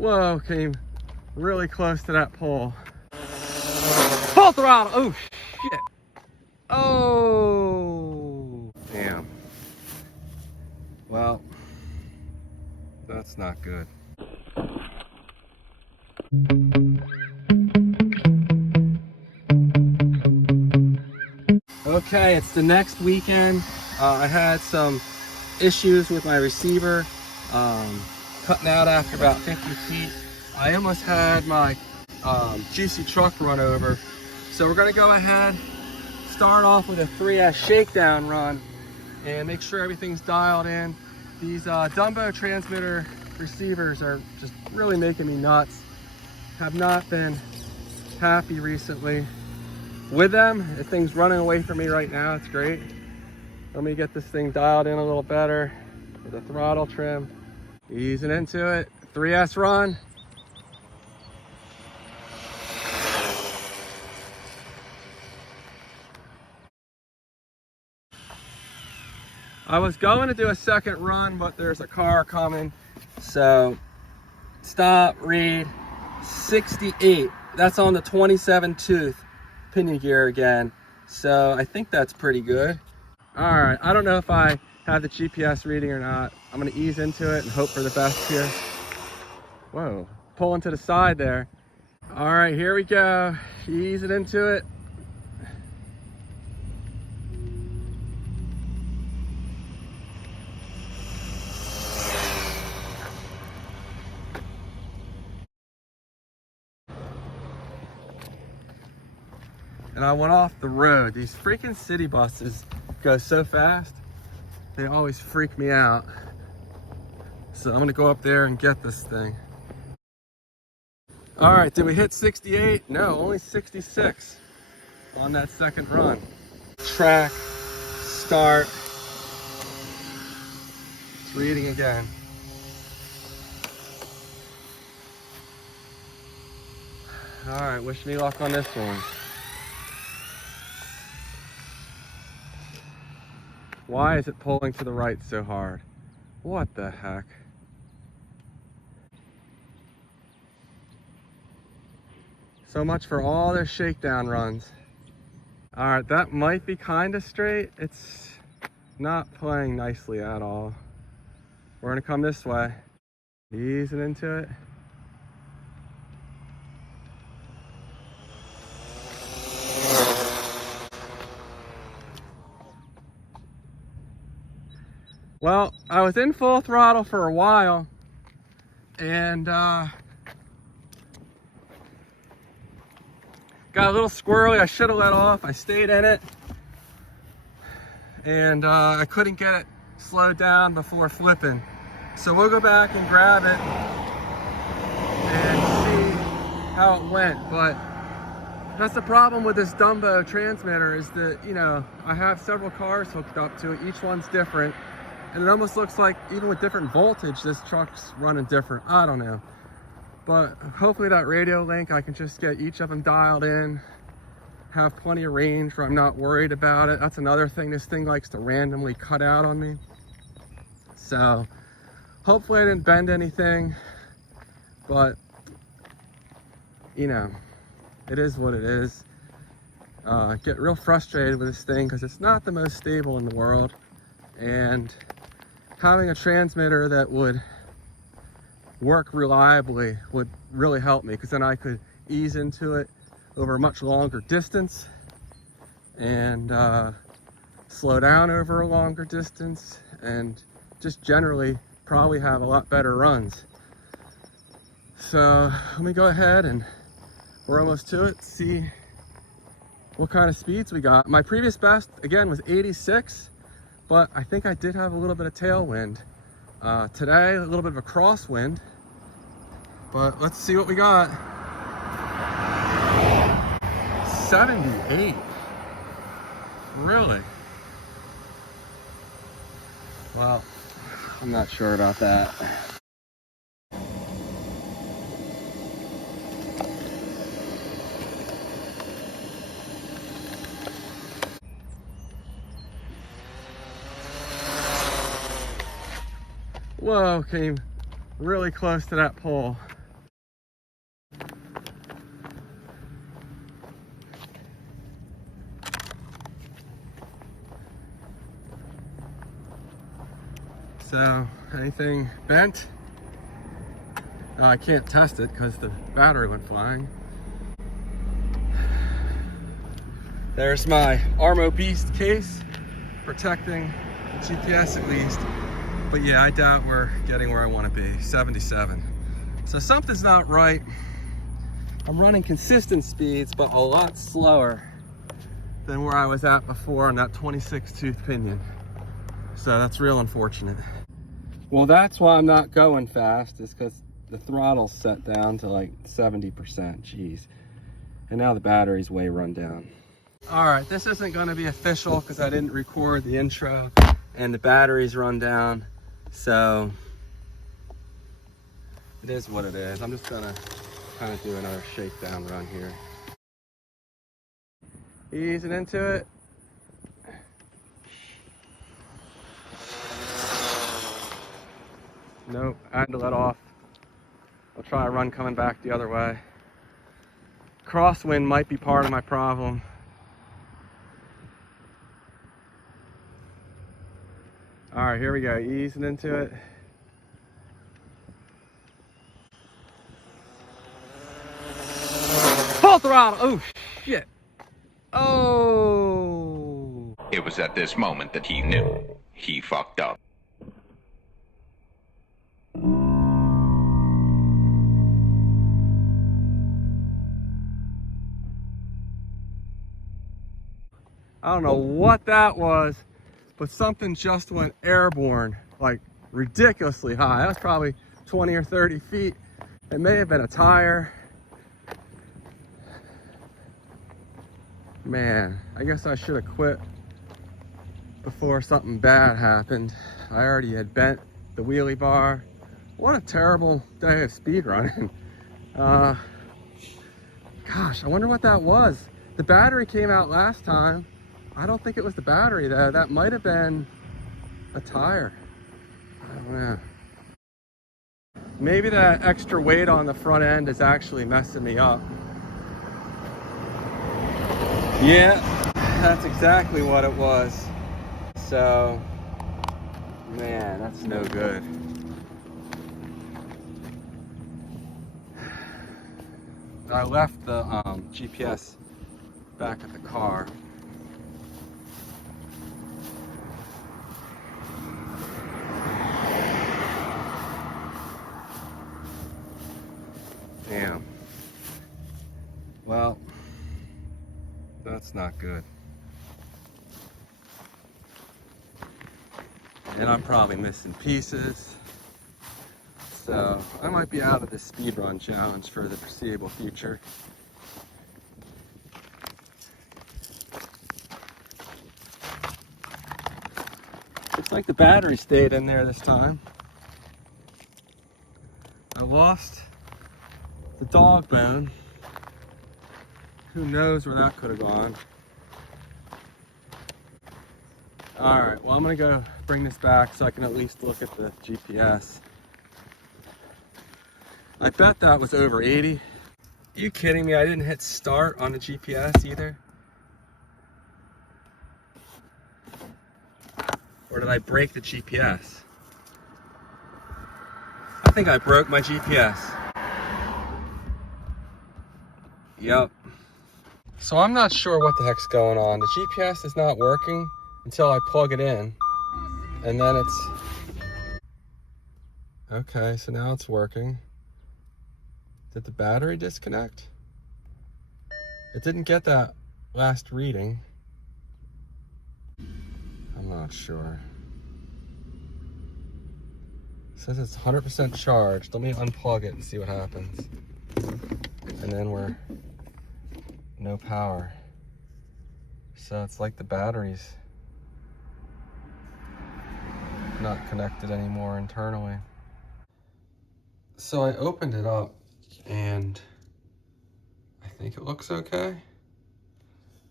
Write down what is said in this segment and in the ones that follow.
Whoa, came really close to that pole. Full throttle. Oh, shit. Oh, damn. Well, that's not good. Okay, it's the next weekend. I had some issues with my receiver, cutting out after about 50 feet. I almost had my Jiusi truck run over. So we're gonna go ahead, start off with a 3S shakedown run and make sure everything's dialed in. These Dumbo transmitter receivers are just really making me nuts. Have not been happy recently with them. If thing's running away from me right now, it's great. Let me get this thing dialed in a little better with the throttle trim. Easing into it. 3S run. I was going to do a second run, but there's a car coming. So stop, read, 68. That's on the 27 tooth pinion gear again. So I think that's pretty good. All right, I don't know if I have the GPS reading or not. I'm gonna ease into it and hope for the best here. Whoa, pulling to the side there. All right, here we go. Ease it into it. And I went off the road. These freaking city buses go so fast. They always freak me out. So I'm gonna go up there and get this thing. All right, did we hit 68? No, only 66 on that second run. Track, start. It's reading again. All right, wish me luck on this one. Why is it pulling to the right so hard? What the heck? So much for all their shakedown runs. All right, that might be kind of straight. It's not playing nicely at all. We're gonna come this way. Easing into it. Well, I was in full throttle for a while and got a little squirrely. I should have let off. I stayed in it and I couldn't get it slowed down before flipping. So we'll go back and grab it and see how it went. But that's the problem with this Dumbo transmitter is that, you know, I have several cars hooked up to it. Each one's different. And it almost looks like, even with different voltage, this truck's running different. I don't know. But hopefully that radio link, I can just get each of them dialed in, have plenty of range where I'm not worried about it. That's another thing. This thing likes to randomly cut out on me. So hopefully I didn't bend anything, but you know, it is what it is. I get real frustrated with this thing because it's not the most stable in the world. And having a transmitter that would work reliably would really help me, because then I could ease into it over a much longer distance and slow down over a longer distance and just generally probably have a lot better runs. So let me go ahead, and we're almost to it, see what kind of speeds we got. My previous best again was 86. But I think I did have a little bit of tailwind. Today, a little bit of a crosswind. But let's see what we got. 78. Really? Well, I'm not sure about that. Whoa, came really close to that pole. So, anything bent? I can't test it because the battery went flying. There's my Armo Beast case protecting the GPS at least. But yeah, I doubt we're getting where I want to be, 77. So something's not right. I'm running consistent speeds, but a lot slower than where I was at before on that 26 tooth pinion. So that's real unfortunate. Well, that's why I'm not going fast, is because the throttle's set down to like 70%, jeez. And now the battery's way run down. All right, this isn't gonna be official because I didn't record the intro and the battery's run down. So it is what it is. I'm just gonna kind of do another shakedown run here. Easing into it. Nope, I had to let off. I'll try a run coming back the other way. Crosswind might be part of my problem. All right, here we go, easing into it. Full throttle, oh shit. Oh. It was at this moment that he knew he fucked up. I don't know what that was, but something just went airborne, like ridiculously high. That was probably 20 or 30 feet. It may have been a tire. Man, I guess I should have quit before something bad happened. I already had bent the wheelie bar. What a terrible day of speed running. Gosh, I wonder what that was. The battery came out last time. I don't think it was the battery though. That might have been a tire. I don't know. Maybe that extra weight on the front end is actually messing me up. Yeah, that's exactly what it was. So, man, that's no good. I left the GPS back at the car. Damn. Well, that's not good. And I'm probably missing pieces. So I might be out of the speed run challenge for the foreseeable future. Looks like the battery stayed in there this time. I lost the dog bone. Who knows where that could have gone. All right, well, I'm gonna go bring this back so I can at least look at the GPS. I bet that was over 80. Are you kidding me? I didn't hit start on the GPS either. Or did I break the GPS? I think I broke my GPS. Yep. So I'm not sure what the heck's going on. The GPS is not working until I plug it in. And then it's... Okay, so now it's working. Did the battery disconnect? It didn't get that last reading. I'm not sure. It says it's 100% charged. Let me unplug it and see what happens. And then we're no power. So it's like the battery's not connected anymore internally. So I opened it up and I think it looks okay.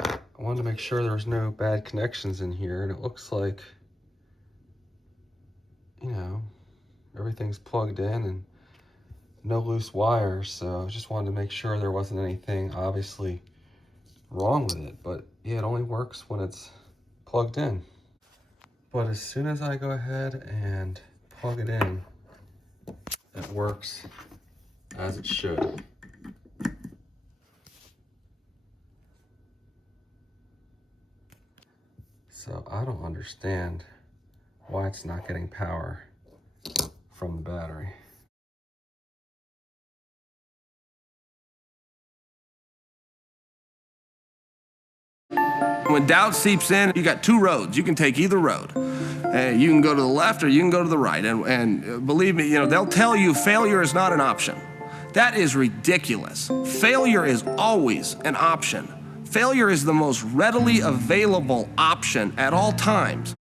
I wanted to make sure there was no bad connections in here, and it looks like, you know, everything's plugged in and no loose wires. So I just wanted to make sure there wasn't anything obviously wrong with it. But yeah, it only works when it's plugged in. But as soon as I go ahead and plug it in, it works as it should. So I don't understand why it's not getting power from the battery. When doubt seeps in, you got two roads. You can take either road. You can go to the left or you can go to the right. And believe me, they'll tell you failure is not an option. That is ridiculous. Failure is always an option. Failure is the most readily available option at all times.